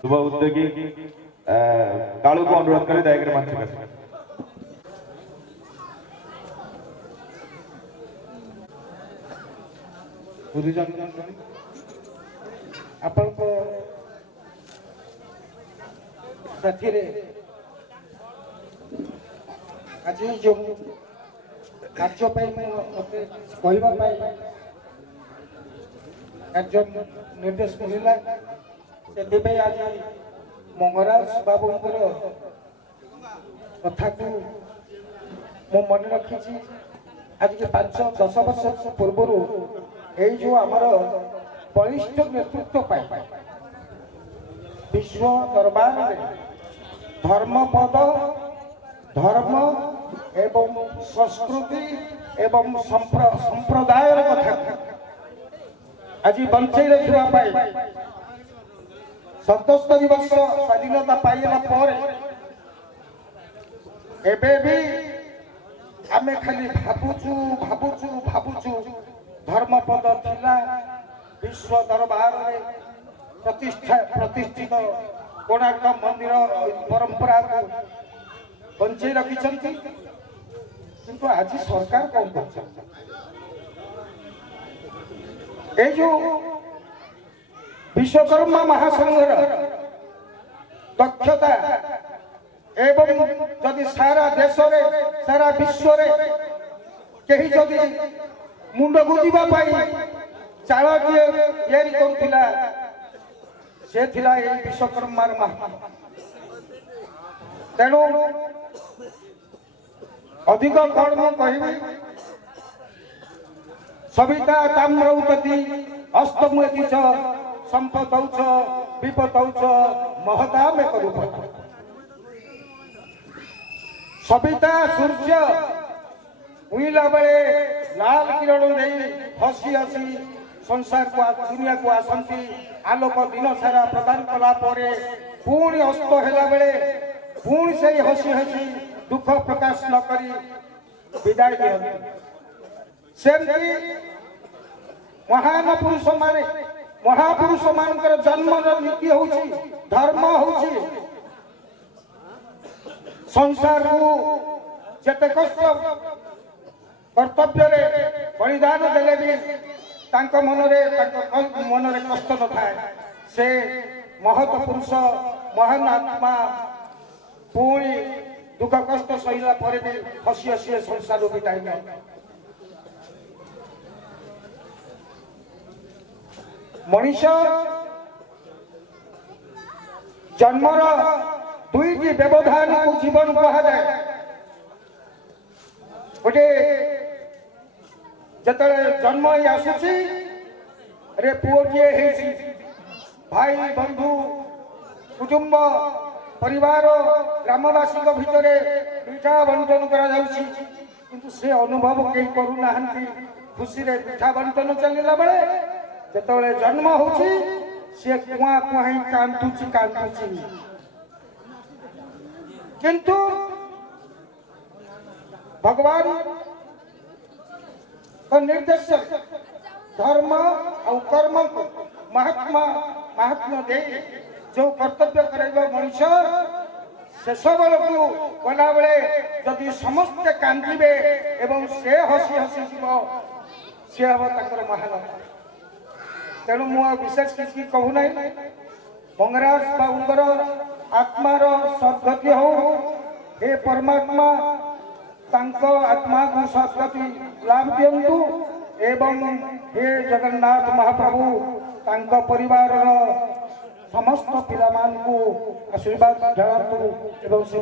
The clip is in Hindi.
शुभ उद्योगी कालू को अनुरोध करें दयाकर मंच पर। आपण साथी आज जो कार्य मत कहवाई कार्य निर्देश मिलला से आज मंगराज बाबू कथा को मु मन रखी आज के 5-10 वर्ष पूर्व ये जो आमर बलिष्ठ नेतृत्व पाई विश्व दरबार में धर्मपद धर्म एवं संस्कृति एवं संप्रदाय कथा आज बंचई रखा 77 वर्ष स्वाधीनता पाइला पर एबे भी आमे खाली भाबुचु भाबुचु भाबुचु धर्मपद थिला विश्व दरबार में प्रतिष्ठित कोणार्क मंदिर परंपरा को बंचई रखिछंती किंतु आज सरकार कौन कर जो विश्वकर्मा महासंघर दक्षता एवं जदि सारा देश रे सारा विश्व रे कहीं जदि मुंड गुजिबा पाई चाल तैयारी करुला से थिला ए विश्वकर्मा तेणु अधिक कौन मु कहबी सविता ताम्रवती अस्तमुति च संपदौ च विपदौ च महता में करू सविता सूर्य उइला बेले लाल किरण दे हसी हसी संसार को दुनिया को आसंती आलोक दिन सारा प्रदान कला परे पुणी अस्त हैला बेले पुणी से हसी हसी दुख प्रकाश न करी विदाय दियंती सेमती महान पुरुष माने महापुरुष मानकर जन्म नीति होची धर्म होची संसार को जते कष्ट कर्तव्य रे बलिदान देले भी तांक मनरे कष्ट न थाए से महत पुरुष महान आत्मा पुणी दुख कष्ट सहिला पर भी हसी हसी संसार बिताई मनीष जन्मर दुईटी व्यवधान को जीवन कहा जाए गोटे जत जन्म ही आसुची रे पुओटीए भाई बंधु कुटुंब परिवार ग्रामवासी भितर पिठा बंटन किंतु से अनुभव कहीं करूना खुशी रे पिठा बंटन चलला बेले जतले जन्म होची से कुआ कुआ ही कांतुची किंतु भगवान का निर्देश धर्म और कर्म को महात्मा दे जो कर्तव्य करेगा मनुष्य शेष बेलू गला बेले जदि समस्ते कांदिबे एवं से हसी हसी जीव सी हम तक महानता तेणु मुझे विशेष किसी कहू ना मंगराज बाबूर आत्मार सद्गति हो हे परमात्मा तांको आत्मा को सद्गति लाभ दियंतु एवं हे जगन्नाथ महाप्रभु तांको परिवार समस्त पिला मान को आशीर्वाद ढालतु एवं से